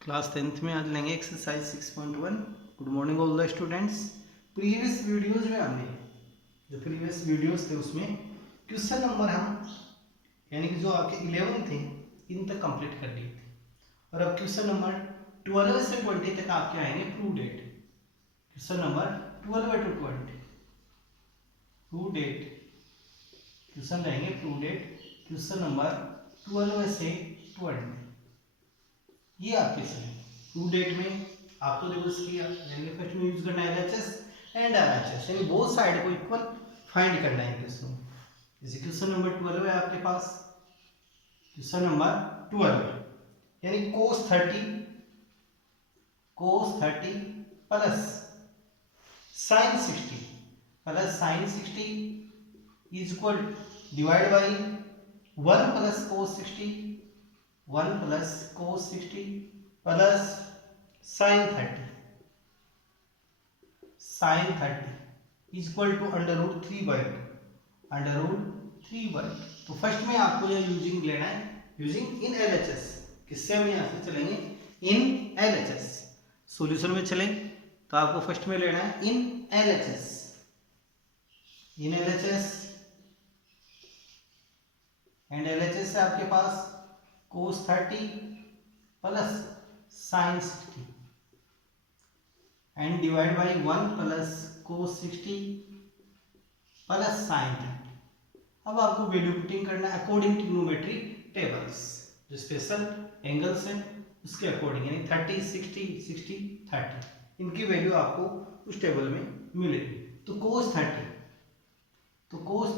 Class 10th में आज लेंगे exercise 6.1। Good morning all the students. Previous videos में हमने जो प्रीवियस वीडियोज थे उसमें क्वेश्चन नंबर हम यानी कि जो आपके 11 थे इन तक कंप्लीट कर लिए थे, और अब क्वेश्चन नंबर 12 से 20 तक आपके आएंगे prove that. Question number 12 to 20 prove that question रहेंगे। प्रूव डेट क्वेश्चन नंबर 12 से 20 ये आपके से प्रूव डेट में आपको देखो इसकी यानी फर्स्ट में यूज करना है एलएचएस एंड आरएचएस, यानी बोथ साइड को इक्वल फाइंड करना है क्वेश्चन। जैसे क्वेश्चन नंबर 12 है आपके पास, क्वेश्चन नंबर 12 यानी cos 30 plus sin 60 is equal divide by 1 plus cos 60 1 plus cos 60 plus sin 30 is equal to under root 3/2। तो फर्स्ट में आपको यह यूजिंग लेना है, यूजिंग इन एलएचएस। किससे हम यहाँ से चलेंगे? इन एलएचएस। सॉल्यूशन में चलें तो आपको फर्स्ट में लेना है in LHS. In LHS and LHS है आपके पास cos 30 plus sin 60 and divide by 1 plus cos 60 plus sin 30। अब आपको वैल्यू पुटिंग करना है अकॉर्डिंग ट्रिग्नोमेट्री टेबल्स, जो स्पेशल एंगल्स हैं उसके अकॉर्डिंग, यानी 30 60 60 30 इनकी वैल्यू आपको उस टेबल में मिलेगी। तो cos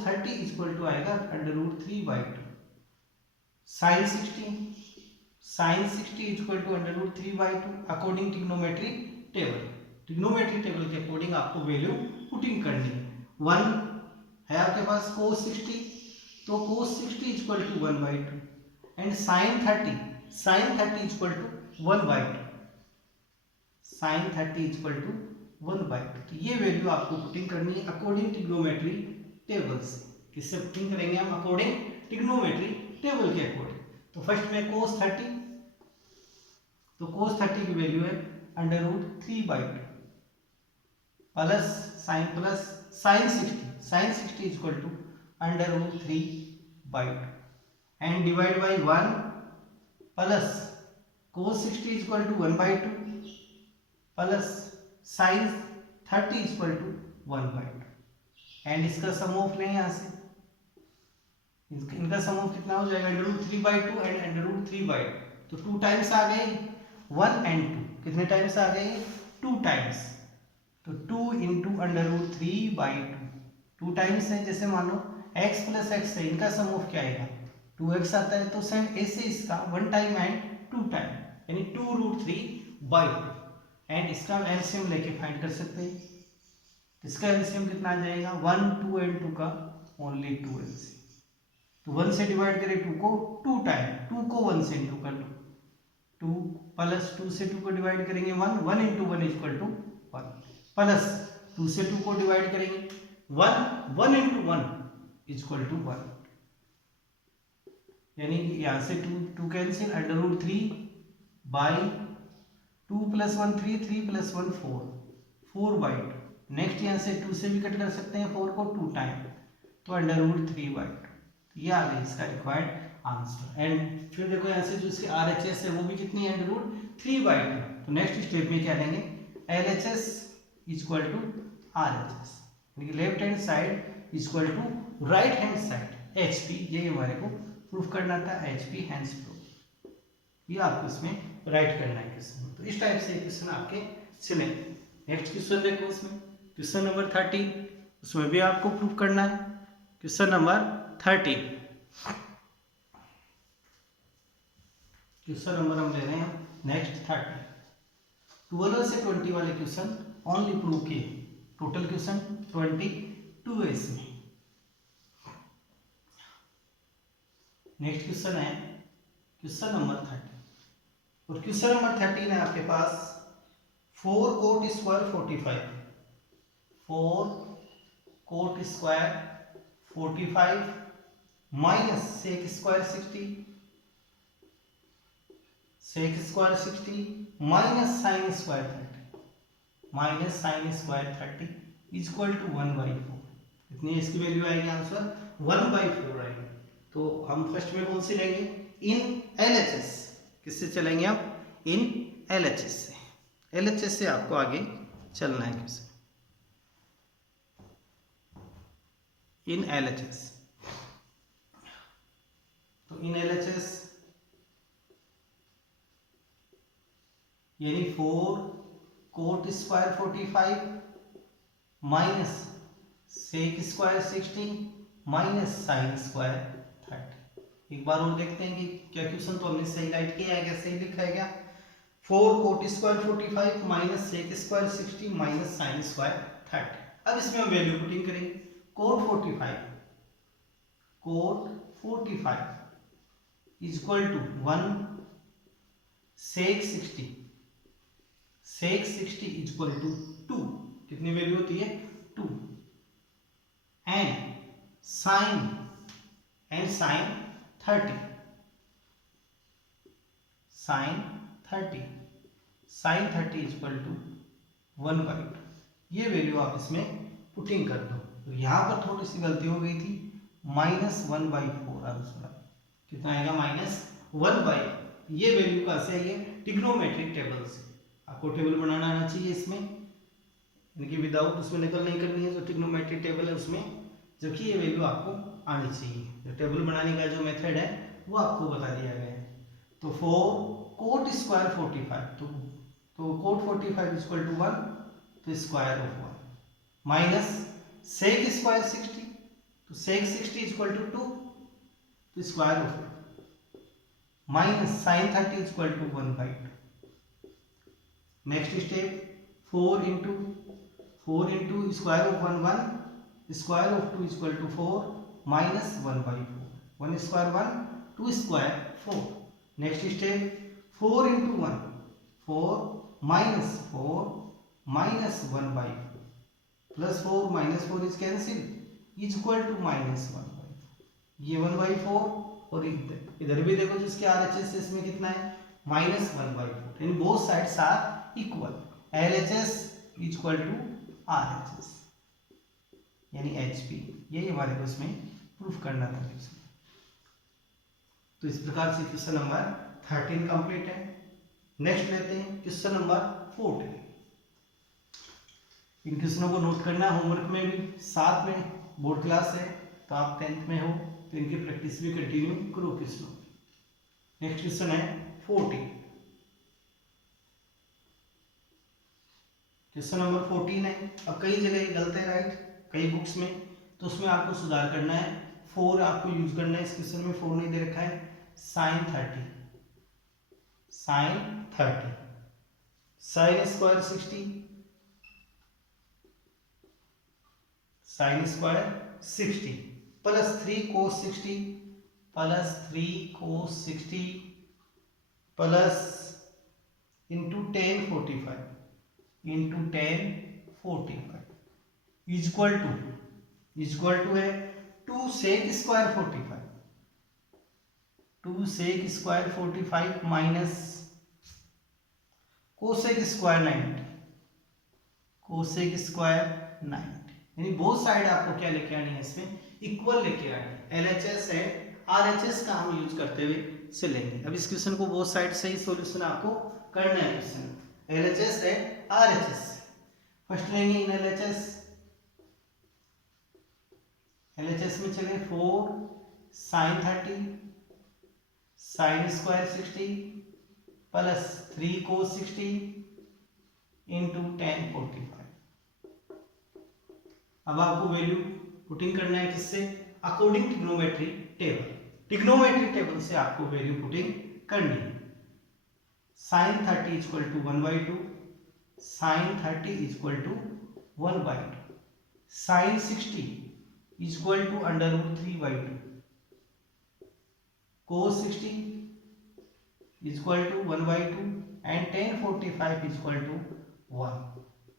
30 इक्वल टू आएगा under root 3/2। sin 60 equal to under root 3/2 according trigonometry table. Trigonometry table के अकॉर्डिंग आपको वैल्यू पुटिंग करनी है। 1 है आपके पास cos 60, तो cos 60 equal to 1/2 and sin 30 equal to 1/2। sin 30 equal to 1/2। तो ये वैल्यू आपको पुटिंग करनी है अकॉर्डिंग ट्रिग्नोमेट्री टेबल से। किससे पुटिंग करेंगे हम? अकॉर्डिंग ट्रिग्नोमेट्री टेबल के अकॉर्डिंग। तो फर्स्ट में cos 30, तो cos 30 की वैल्यू है under root 3/2 plus sin 60 equal to under root 3/2 and divide by 1 plus cos 60 equal to 1/2 plus sin 30 equal to 1/2 and इसका सम ऑफ लें यहाँ से। इनका सम ऑफ कितना हो जाएगा? Under root 3/2 and under root 3/2, तो 2 टाइम्स आ गए 1 एंड 2। कितने टाइम्स आ गए? 2 टाइम्स। तो 2 इंटू अंडर रूट 3/2 2 टाइम्स है। जैसे मान लो x प्लस एक्स है, इनका सम ऑफ क्या आएगा? 2x आता है, तो सेम ऐसे इसका 1 टाइम एंड 2 टाइम यानी 2 रूट 3/2 एंड इसका एलसीएम लेके फाइंड कर सकते हैं। इसका एलसीएम कितना आ जाएगा? 1 2 एंड 2 का ओनली 2 एलसीएम। तो 1 से डिवाइड करें 2 को 2 टाइम, 2 को 1 से इंटू कर लो, 2 प्लस 2 से 2 को डिवाइड करेंगे 1 इंटू 1 इक्वल टू 1 प्लस 2 से 2 को डिवाइड करेंगे 1 इंटू 1 इक्वल टू 1, यानी कि यहाँ से 2 cancel under root 3/2 plus 1 3 plus 1 4/2। Next यहाँ से 2 से भी कट कर सकते हैं 4 को 2 टाइम, तो अंडर रूट 3/2। ये आ गई इसका रिक्वायर्ड आंसर। एंड फिर देखो यहाँ से जो इसके आरएचएस है वो भी कितनी है? Under root 3/2। तो नेक्स्ट स्टेप में क्या लेंगे? एलएचएस इक्वल टू आरएचएस, यानी कि left hand side equal to right hand side HP. ये हमारे को प्रूफ करना था, एचपी हैंड्स प्रूफ। ये आपको इसमें राइट करना है क्वेश्चन। तो इस टाइप से क्वेश्चन आपके चले। नेक्स्ट क्वेश्चन देखो, उसमें क्वेश्चन नंबर 30, उसमें भी आपको प्रूफ करना है। क्वेश्चन नंबर 30, क्वेश्चन नंबर हम ले रहे हैं नेक्स्ट 30। 12 से 20 वाले क्वेश्चन ओनली प्रूव किए, टोटल क्वेश्चन 22 है इसमें। नेक्स्ट क्वेश्चन है क्वेश्चन नंबर 30, और क्वेश्चन नंबर 30 है आपके पास 4 cot square 45, 4 cot square 45 minus sec square 60 sec square 60 minus sine square 30 minus sine square 30 equal to 1/4। इतनी इसकी वैल्यू आएगी आंसर 1/4 आएगी। तो हम फर्स्ट में कौन सी लेंगे? इन LHS। किससे चलेंगे आप? इन LHS से। LHS से आपको आगे चलना है। किससे? इन LHS। तो इन LHS यानी 4 cot square 45 minus sec square 60 minus sine square 30। एक बार और देखते हैं कि क्या क्वेश्चन तो हमने सही राइट किया है क्या, सही लिखा है क्या? 4 cot square 45 minus sec square 60 minus sine square 30। अब इसमें हम वैल्यू पुटिंग करेंगे। Cot 45 is equal to 1 sec 60 is equal to 2। कितनी वैल्यू होती है? 2। And sine 30 is equal to 1/2। ये वैल्यू आप इसमें पुटिंग कर दो। तो यहाँ पर थोड़ी सी गलती हो गई थी, -1/4 आंसर। कितना आएगा? -1/4। ये वैल्यू कहाँ से आई है? ट्रिग्नोमेट्रिक टेबल से। आपको टेबल बनाना आना चाहिए इसमें, इनकी विदाउट उसमें नकल नहीं करनी है। जो ट्रिग्नोमेट्रिक टेबल है उसमें जबकि ये वैल्यू आपको आनी चाहिए। जो टेबल बनाने का जो मेथड है वो आपको बता दिया गया है। तो 4 कोट स्क्वायर 45 तो कोट 45 इज इक्वल टू 1 तो square of 1 minus sec square 60 तो सेक 60 इज इक्वल टू 2 तो square of 2 minus sine 30 is equal to 1/2। Next step 4 into square of 1 square of 2 is equal to 4 minus 1/4। 1 square 1 2 square 4। Next step 4 into 1 4 minus 1/4 plus 4 minus 4 is cancel is equal to -1/4। ये 1/4 और इधर भी देखो जिसके RHS इसमें कितना है? -1/4। यानी both sides are equal. LHS is equal to RHS यानी HP। यही हमारे को इसमें प्रूफ करना था। तो इस प्रकार से क्वेश्चन नंबर 13 कंप्लीट है। नेक्स्ट लेते हैं क्वेश्चन नंबर 14। इन क्वेश्चनों को नोट करना होमवर्क में भी, साथ में बोर्ड क्लास है तो आप 10th में हो तो इनकी प्रैक्टिस भी कंटिन्यू करो क्वेश्चनों की। नेक्स्ट क्वेश्चन है 14। क्वेश्चन नंबर 14 है। अब कई जगह गलत है राइट, कई बुक्स में, तो उसमें आपको सुधार करना है। 4 आपको यूज करना है। इस क्वेश्चन में 4 नहीं दे रखा है। Sine 30 sine square 60 sine square 60 plus 3 cos 60 plus into 10 45 is equal to है 2 sec square 45 minus cosec square 90। यानी बोथ साइड आपको क्या लेके आनी है? इसमें इक्वल लेके आनी है। LHS है RHS का हम यूज करते हुए चलेंगे। अब इस क्वेश्चन को बोथ साइड से ही सॉल्यूशन आपको करना है। क्वेश्चन LHS है RHS। फर्स्ट लेंगे इन LHS में चले 4 sine 30 sine square 60 plus 3 cos 60 into 10 45। अब आपको वैल्यू पुटिंग करना है किससे? अकॉर्डिंग ट्रिग्नोमेट्रिक टेबल से आपको वैल्यू पुटिंग करनी है। Sine 30 is equal to 1/2 sine 30 is equal to 1/2 sine 60 is equal to √3/2 cos 60 is equal to 1/2 and tan 45 is equal to 1।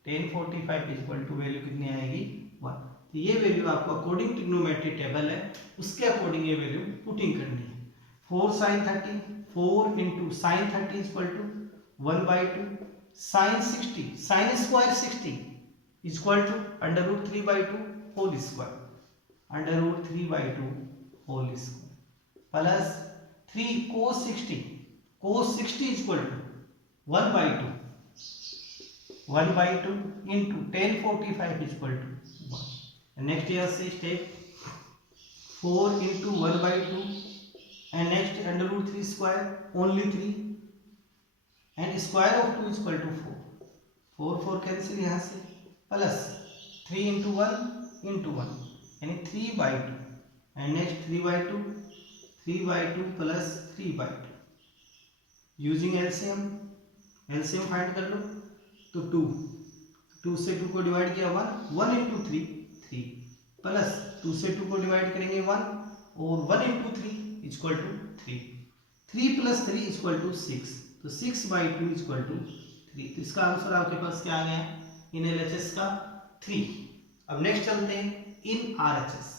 tan 45 is equal to value कितनी आएगी? 1। तो ये value आपको according trigonometric table है उसके according ये value putting करनी है। 4 sin 30 4 into sine 30 equal to 1/2 sine 60 sine square 60 equal to under root 3/2 whole square under root 3/2 whole square plus 3 cos 60 equal to 1/2 into tan 45 equal to 1. Next यहाँ से step 4 into 1/2 and next under root 3 square only 3 and square of 2 equal to 4 cancel यहाँ से plus 3 into 1 यानी 3/2 and next 3/2 plus 3/2 using LCM find कर लो तो 2 से 2 को divide किया 1 into 3 प्लस 2 से 2 को डिवाइड करेंगे 1 और 1 into 3 equal to 3 plus 3 equal to 6 तो 6/2 इक्वल टू 3. तो इसका आंसर आपके पास क्या आ गया इन एलएचएस का 3. अब नेक्स्ट चलते हैं इन आरएचएस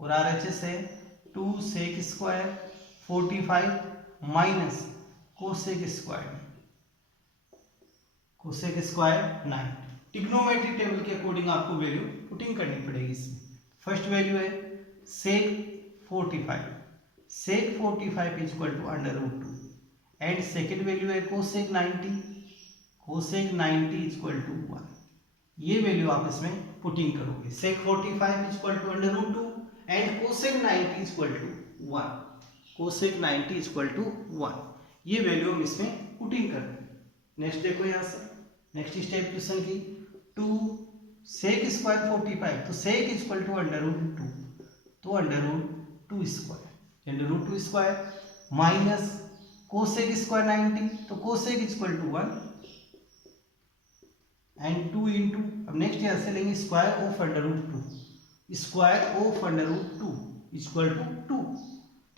और आरएचएस है 2 sec square 45 minus cosec square 9. Trigonometry table के अकॉर्डिंग आपको वैल्यू पुटिंग करनी पड़ेगी. इसमें फर्स्ट वैल्यू है sec 45 equal to under root 2 and second value है कोसेक 90 इक्वल टू 1. ये वैल्यू आप इसमें पुटिंग करोगे. sec 45 equal to under root 2 and cosec 90 equal to 1. ये वैल्यू हम इसमें पुटिंग कर रहे हैं. नेक्स्ट देखो यहाँ से नेक्स्ट स्टेप क्वेश्चन की 2 sec स्क्वायर 45 तो sec equal to under root 2 तो under root 2 square minus cosec square 90 तो cosec equal to 1 and 2 into अब नेक्स्ट यहाँ से लेंगे square of under root 2 equal to 2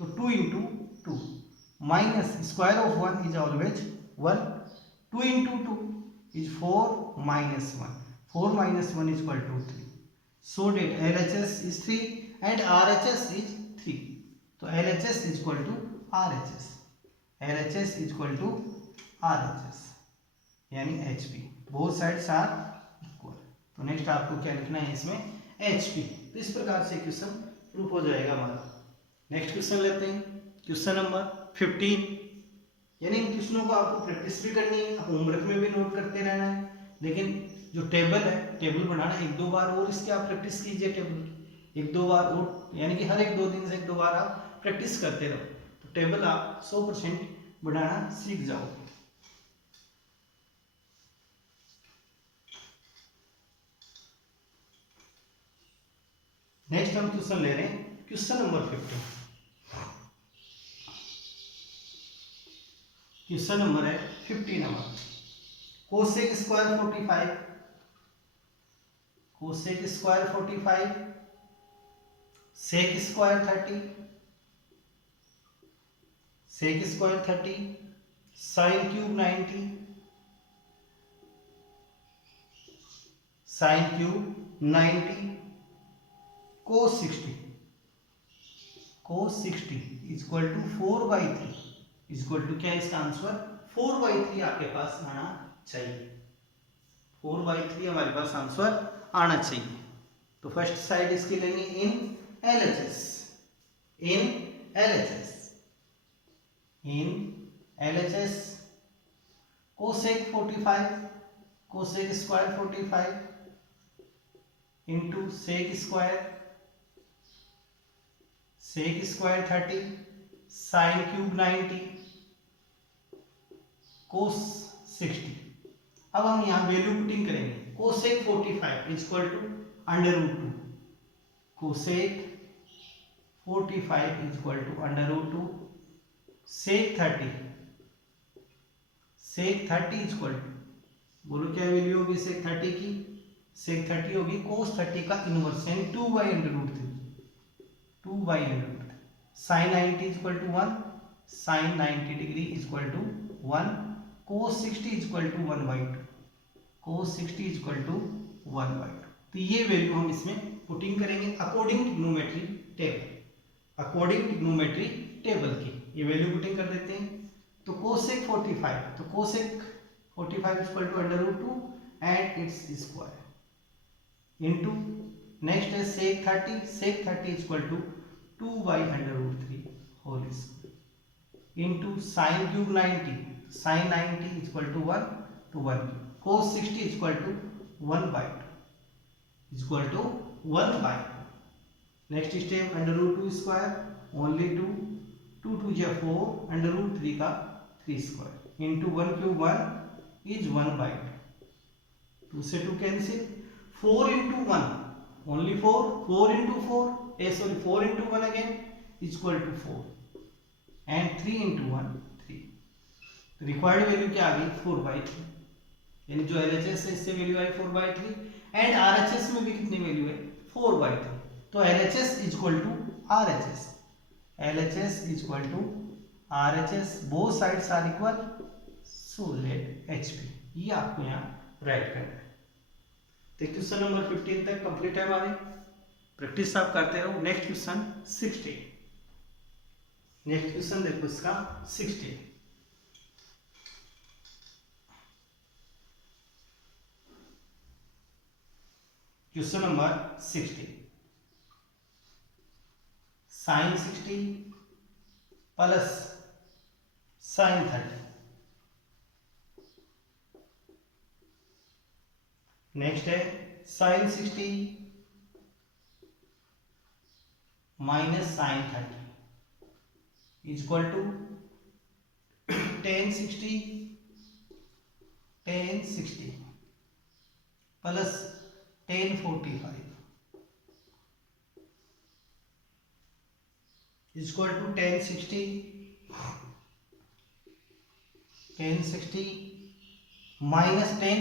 तो 2 into 2 minus square of 1 is always 1 2 into 2 is 4 minus 1 equal to 3. So that LHS is 3 and RHS is 3. So LHS is equal to RHS यानी HP. both sides are equal. तो next आपको क्या लिखना है इसमें HP. तो इस प्रकार से क्वेश्चन प्रूफ हो जाएगा हमारा. नेक्स्ट क्वेश्चन लेते हैं क्वेश्चन नंबर 15. यानी इन क्वेश्चनों को आपको प्रैक्टिस भी करनी है, होमवर्क में भी नोट करते रहना है. लेकिन जो टेबल बनाना 1-2 बार और इसकी आप प्रैक्टिस कीजिए. टेबल 1-2 बार और यानी कि हर 1-2 दिन से 1-2 बार आप प्रैक्टिस करते रहो तो टेबल आप 100% बनाना सीख जाओगे. नेक्स्ट हम क्वेश्चन ले रहे हैं क्वेश्चन नंबर 15. क्वेश्चन नंबर है 15 number. Cosec square 45 sec square 30 sine cube 90 cos 60 equal to 4/3 equal to क्या इसका आंसर 4/3 आपके पास आना चाहिए. 4/3 हमारे पास आंसर आना चाहिए. तो फर्स्ट साइड इसकी लेंगे इन LHS cosec square 45 into sec square 30 sine cube 90 cos 60. अब हम यहाँ वैल्यू पुटिंग करेंगे. Cosec 45 equal to under root 2 cosec 45 equal to under root 2 sec 30 equal to बोलो क्या वैल्यू होगी सेक 30 की. सेक 30 होगी cos 30 का इनवर्स यानी 2/√3 sine 90 equal to 1 sine 90 degree equal to 1 cos 60 equal to 1/2 तो ये वैल्यू हम इसमें पुटिंग करेंगे according trigonometry table, according trigonometry table की ये वैल्यू पुटिंग कर देते हैं। तो कोसेक 45, तो cosec 45 equal to under root 2 and its square into next है sec 30, sec 30 equal to 2 by under root 3 whole square into sine cube 90, sine 90 equal to 1 to 1 cos 60 equal to 1 by 2 equal to 1 by 2। Next step under root 2 square only 2, 2 2 जा 4 under root 3 का 3 square into 1 cube 1 is 1 by 2, 2 से 2 cancel, 4 into 1 only 4, 4 into 4 sorry 4 into 1 again equal to 4 and 3 into 1 3। Required value क्या आ गई 4 by 3, यानी जो LHS है इससे value I 4 by 3 and RHS में भी कितनी वैल्यू है 4 बाई 3। तो LHS equal to RHS, LHS equal to RHS, both sides are equal, so let HP, ये आपको यहाँ राइट करना है। तो क्वेश्चन नंबर 15 तक कंप्लीट है हमारे, प्रैक्टिस आप करते रहो। नेक्स्ट क्वेश्चन 16, नेक्स्ट क्वेश्चन देखो इसका 16। Question number 16, sine 60 plus sine 30, next है sine 60 minus sine 30 equal to tan 60 plus tan 45 equal to tan 60 minus tan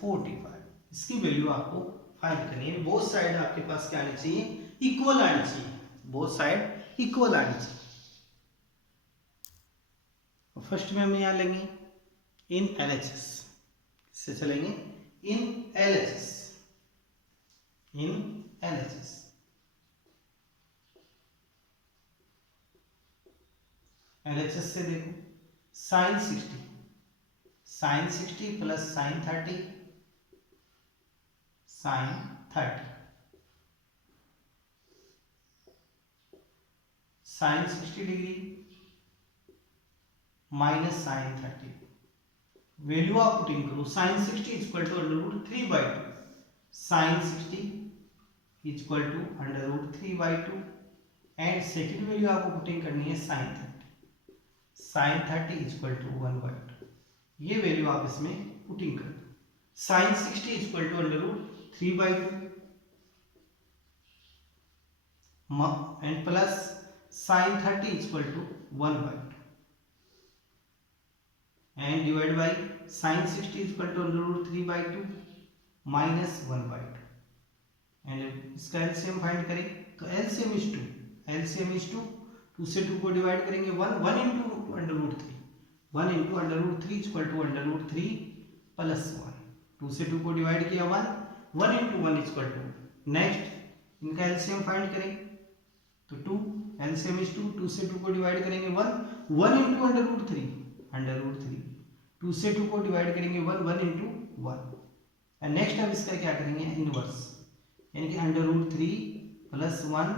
45, इसकी वैल्यू आपको फाइंड करनी है। बोथ साइड आपके पास क्या आनी चाहिए, इक्वल आनी चाहिए, बोथ साइड इक्वल आनी चाहिए। फर्स्ट में हम यहाँ लेंगे इन LHS, इससे चलेंगे इन LHS, इन LHS LHS से देखो sine 60 plus sine 30 sine 60 degree minus sine 30, value आप पुटिंग करो, sine 60 equal to under root 3 by 2, sine 60 equal to under root 3 by 2 and second value आपको पुटिंग करनी है साइन 30 इक्वल टू 1 बाई 2, ये value आप इसमें पुटिंग कर दो। Sine 60 equal to under root 3 by 2 and plus sine 30 equal to 1 by 2 and divide by sine 60 equal to under root 3 by 2 minus 1 by 2 and इसका LCM find करें तो LCM is 2, 2 से 2 को डिवाइड करेंगे 1 into under root 3, 1 into under root 3 equal to under root 3 plus 1, 2 से 2 को divide किया 1 into 1 equal to, next इनका एलसीएम फाइंड करें तो 2, एलसीएम इज 2 से 2 को डिवाइड करेंगे 1 इंटू अंडर रूट 3, 2 से 2 को डिवाइड करेंगे 1 इंटू 1 एंड नेक्स्ट अब इसका क्या करेंगे इनवर्स, यानी कि under root 3 plus 1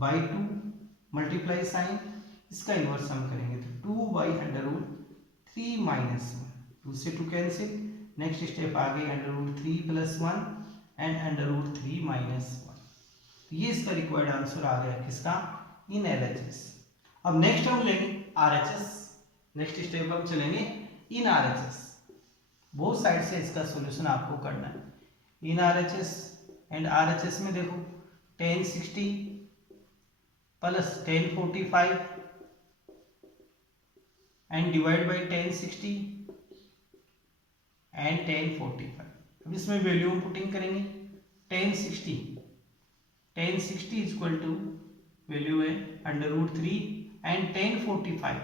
by 2 multiply sine, इसका इनवर्स हम करेंगे तो 2 बाई अंडर रूट 3 माइनस 1, 2 से 2 कैंसिल, नेक्स्ट स्टेप आ गई under root 3 plus 1 and under root 3 minus 1, तो ये इसका रिक्वायर्ड आंसर आ गया किसका, इन LHS। अब नेक्स्ट हम लेंगे RHS, नेक्स्ट स्टेप हम चलेंगे इन RHS, बोथ साइड से इसका सॉल्यूशन आपको करना है। इन RHS एंड RHS में देखो tan 60 plus tan 45 and divide by tan 60 and tan 45। अब इसमें वैल्यू हम पुटिंग करेंगे, tan 60 इक्वल टू वैल्यू है under root 3 and tan 45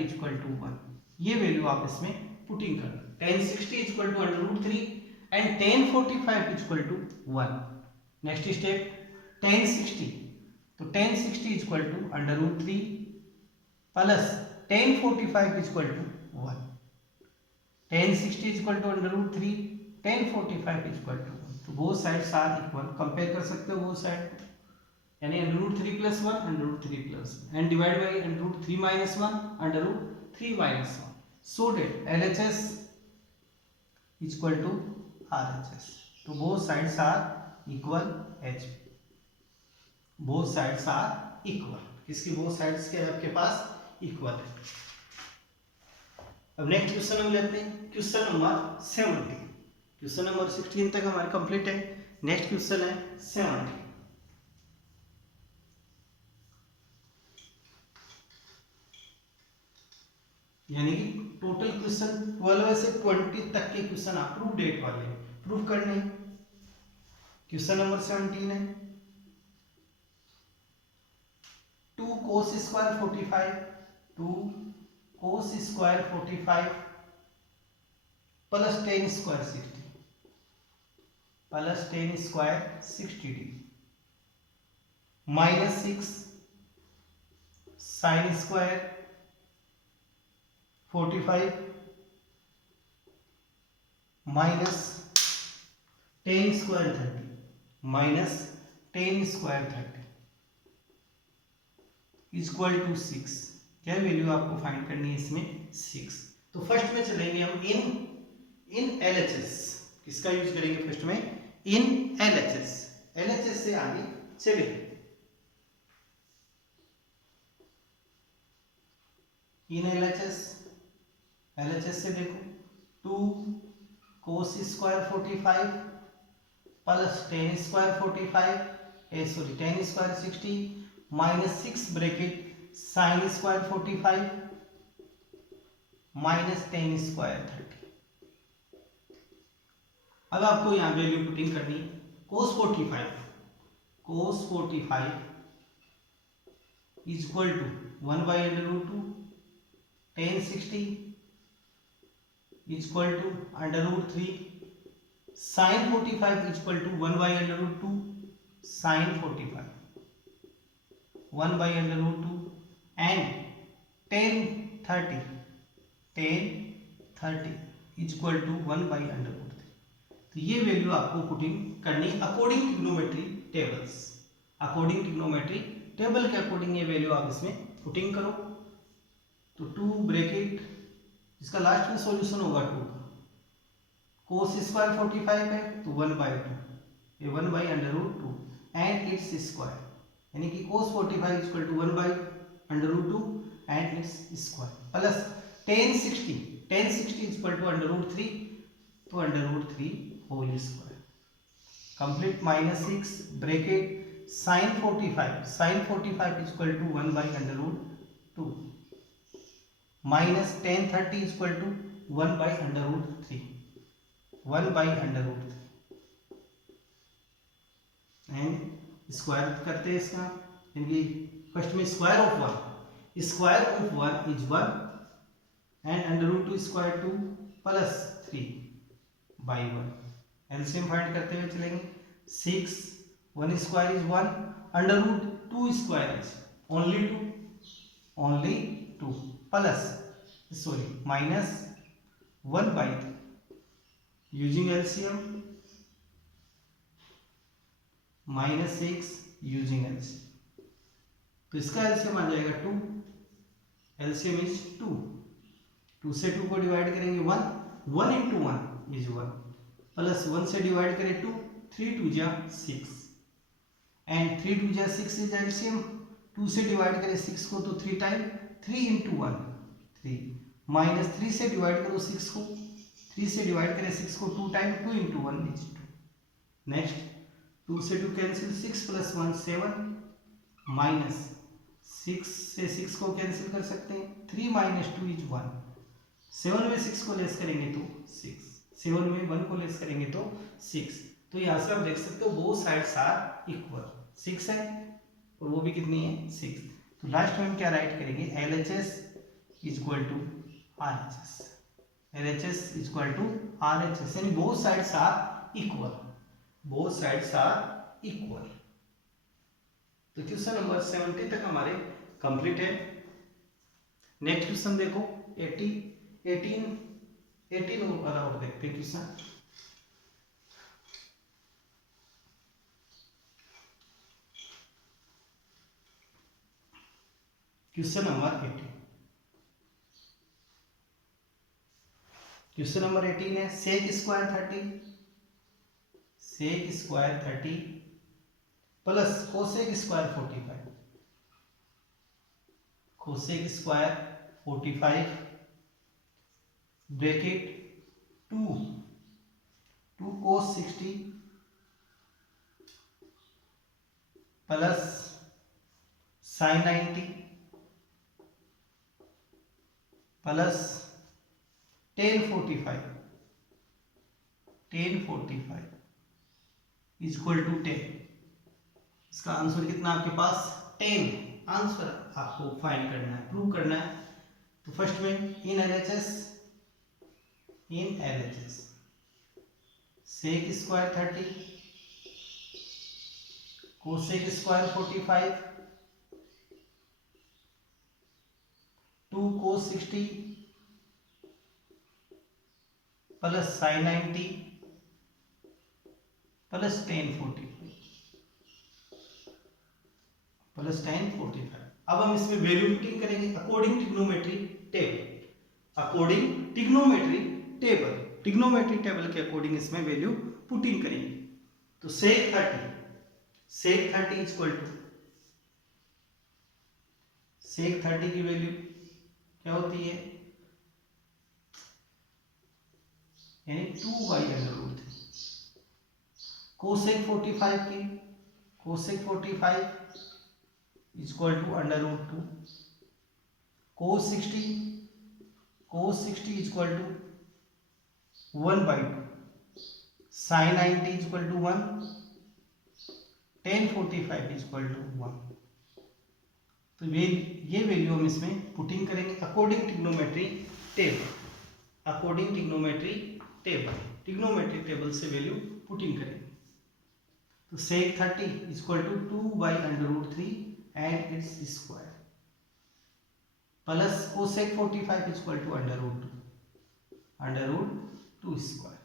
equal to 1, ये वैल्यू आप इसमें पुटिंग करना। tan 60 equal to under root 3 and tan 45 is equal to 1. Next step, tan 60. तो tan 60 is equal to under root 3 plus tan 45 is equal to 1. tan 60 is equal to under root 3, tan 45 is equal to 1. तो both sides are equal. Compare कर सकते हो both side, यानी under root 3 plus 1 under root 3 plus 1 and divide by under root 3 minus 1 under root 3 minus 1. So that LHS is equal to RHS. तो both sides are equal H. both sides are equal. किसकी both sides के आपके पास equal है. अब next question हम लेते हैं question number 17. Question number 16 तक हमारे कंप्लीट है. नेक्स्ट क्वेश्चन है 17. यानी कि टोटल क्वेश्चन 12 से 20 तक के क्वेश्चन अप्रूव डेट वाले प्रूफ करने. क्वेश्चन नंबर 17 है 2 cos square 45 2 cos square 45 plus tan square 60 plus tan square 60 minus 6 sin square 45 minus tan square 30 minus tan square 30 is equal to 6. क्या वैल्यू आपको find करनी है इसमें 6. तो फर्स्ट में चलेंगे हम इन LHS. किसका यूज करेंगे फर्स्ट में इन LHS. LHS से आगे चले. इन LHS से देखो 2 cos square 45 plus tan square 45 sorry tan square 60 minus 6 bracket sine square 45 minus tan square 30. अब आपको यहां वैल्यू पुटिंग करनी. cos 45 is equal to 1 by under root 2 tan 60 is equal to under root 3 sine 45 is equal to 1 by under root 2 sine 45 1 by under root 2 and tan 30 is equal to 1 by under root 3. तो ये value आपको putting करनी according trigonometry tables. According trigonometry table के according ये value आप इसमें putting करो. तो 2 ब्रैकेट इसका लास्ट में सॉल्यूशन होगा 2 का. cos स्क्वायर 45 है तो 1 by 2 ये 1 by under root 2 and its square यानी कि cos 45 is equal to 1 by under root 2 and its square plus tan 60 is equal to under root 3 तो under root 3 whole square complete minus 6 bracket sin 45 is equal to 1 by under root 2 minus tan 30 is equal to 1 by under root 3 1 by under root 3 and square करते हैं इसका. यानी first में square of 1 is 1 and under root 2 square 2 plus 3 by 1. LCM find करते हुए चलेंगे. 6 1 square is 1 under root 2 square is only 2 plus sorry minus 1 by 3 using LCM minus 6 using LCM. तो इसका एलसीएम आ जाएगा 2. एलसीएम इज 2 से 2 को divide करेंगे 1 into 1 is 1 plus 1 से डिवाइड करें 2 3 2 जा 6 एंड 3 2 जा 6 इज एलसीएम. 2 से डिवाइड करें 6 को तो 3 टाइम 3 इंटू 1 3 माइनस 3 से डिवाइड करो 6 को 3 से डिवाइड करें 6 को 2 टाइम 2 इंटू 1 इज 2. नेक्स्ट 2 से 2 कैंसिल 6 प्लस 1 7 माइनस 6 से 6 को कैंसिल कर सकते हैं 3 माइनस 2 इज 1. 7 में 6 को लेस करेंगे तो 6 7 में 1 को लेस करेंगे तो 6. तो यहाँ से आप देख सकते हो बोथ साइड्स आर इक्वल. 6 है और वो भी कितनी है 6. तो लास्ट में हम क्या राइट करेंगे LHS is equal to RHS. LHS equal to RHS, यानी both sides are equal, both sides are equal. तो क्वेश्चन नंबर 70 तक हमारे कंप्लीट है। नेक्स्ट क्वेश्चन देखो 18 वाला और देखते हैं question. Question number 18, question number 18 है sec square 30 plus cosec square 45, cosec square 45 bracket 2 cos 60 plus sin 90 plus tan 45 equal to 10। इसका आंसर कितना आपके पास 10 आंसर आपको फाइंड करना है, प्रूव करना है। तो फर्स्ट में इन LHS sec square 30 cosec square 45 2 cos 60 plus sin 90 plus tan 45। अब हम इसमें वैल्यू पुटिंग करेंगे according trigonometry table, trigonometry table के अकॉर्डिंग इसमें वैल्यू पुटिंग करेंगे। तो सेक 30 इक्वल टू सेक 30 की वैल्यू क्या होती है, यानी 2/√3। Cosec 45 equal to √2। cos 60 equal to 1/2। sin 90 equal to 1। tan 45 equal to 1। तो ये वैल्यू हम इसमें पुटिंग करेंगे अकॉर्डिंग ट्रिग्नोमेट्री टेबल से वैल्यू पुटिंग करेंगे। तो sec 30 equal to 2/√3 and its square plus cosec 45 equal to √2 square.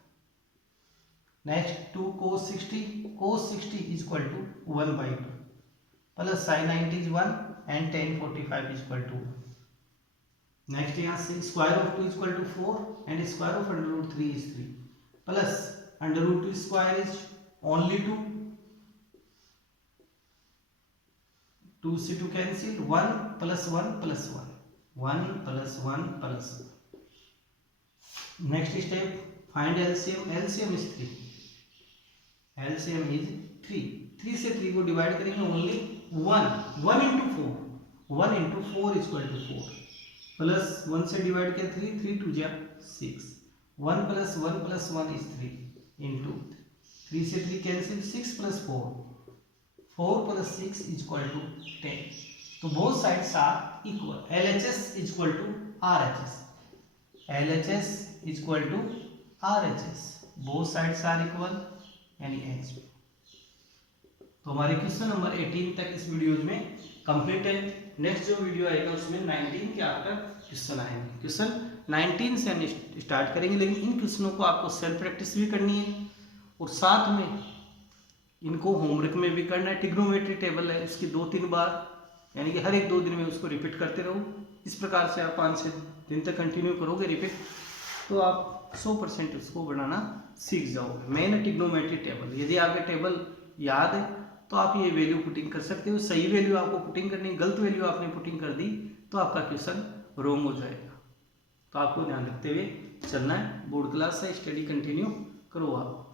Next 2 cos 60 equal to 1/2 plus sin 90 is 1 and tan 45 equal to 1। Next यहाँ से square of 2 equal to 4 and square of √3 is 3 plus √2 square is only 2, 2 से 2 cancel, 1 plus 1 plus 1, 1 plus 1 plus 1। Next step find LCM is 3, LCM is 3 से 3 को divide करेंगे only 1 into 4 equal to 4 plus 1 से divide किया 3 2 जा 6, 1 plus 1 is 3 into 3 से 3 cancel, 6 plus 4 plus 6 equal to 10। तो both sides are equal. LHS equal to RHS, both sides are equal यानी H। तो हमारे क्वेश्चन नंबर 18 तक इस वीडियो में कंप्लीट है। नेक्स्ट जो वीडियो आएगा उसमें 19 के आपका क्वेश्चन आएंगे। क्वेश्चन 19 से हम स्टार्ट करेंगे, लेकिन इन क्वेश्चनों को आपको सेल्फ प्रैक्टिस भी करनी है और साथ में इनको होमवर्क में भी करना है। ट्रिग्नोमेट्री टेबल है, उसकी 2-3 बार यानी कि हर 1-2 दिन में उसको रिपीट करते रहो। इस प्रकार से आप 5 से दिन तक कंटिन्यू करोगे रिपीट, तो आप 100% उसको बनाना सीख जाओगे। मेन है ट्रिग्नोमेट्री टेबल। यदि आपके टेबल याद है तो आप ये वैल्यू पुटिंग कर सकते हो। सही वैल्यू आपको पुटिंग करनी, गलत वैल्यू आपने पुटिंग कर दी तो आपका क्वेश्चन रॉन्ग हो जाएगा। तो आपको ध्यान रखते हुए चलना है। बोर्ड क्लास है, स्टडी कंटिन्यू करो आप।